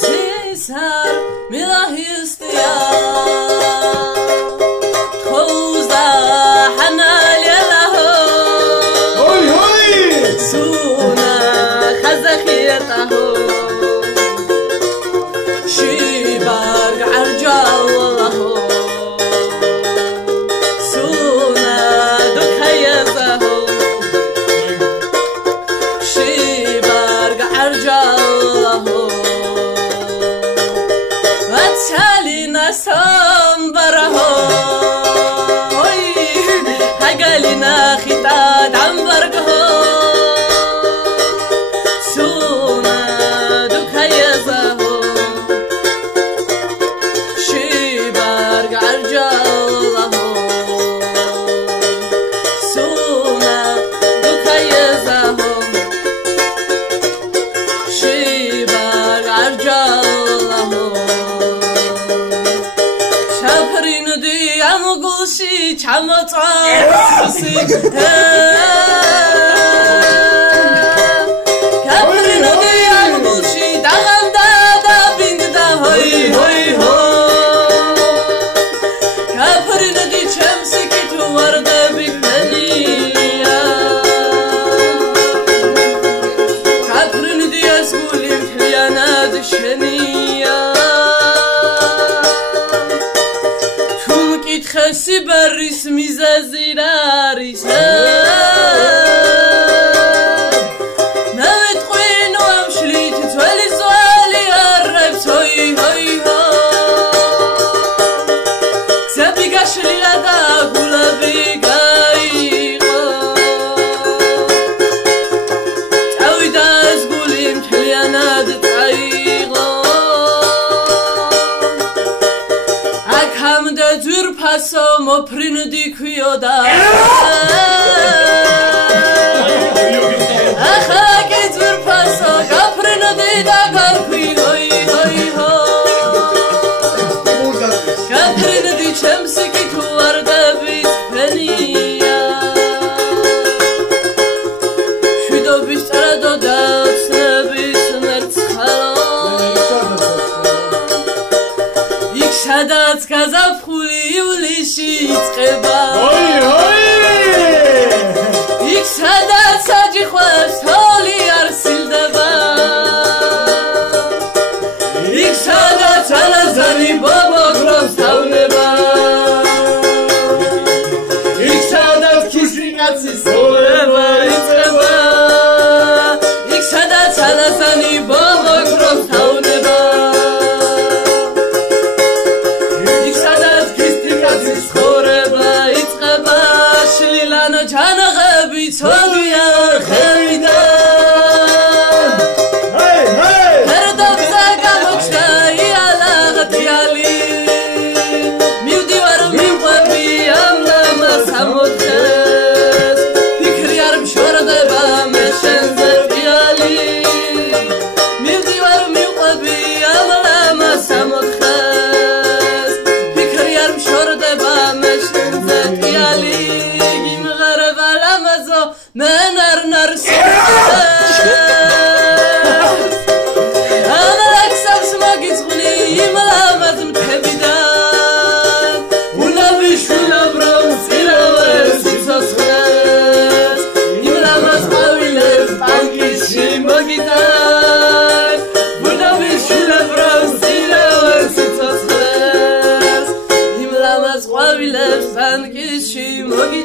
Cesar milahistya Sibaris mizaziraris Navet qwinu am shlit twali zwali arrebs hoy hoy ho Ksabi gashli lada gulabi gaiqo Tawida azgulim tlianad taiqo Akhamda zurpaso moprinudi kvioda Akhaki zurpaso gaprinudi da garkvi hoy hoy ho Gaprinudi chemsiki tu ardavis penia Shvidobis taradoda tsnebis nertskhalon Ik sadats gazapkhuli ივლისი იწყება ой ой იქ სადაც აჯიხვებს თოალი არ სილდება იქ სადაც ალაზანი ბობოგროს თავნება იქ სადაც ქისიკაცის სულება იწყება იქ სადაც ალაზანი ბობოგროს თავნება Mogi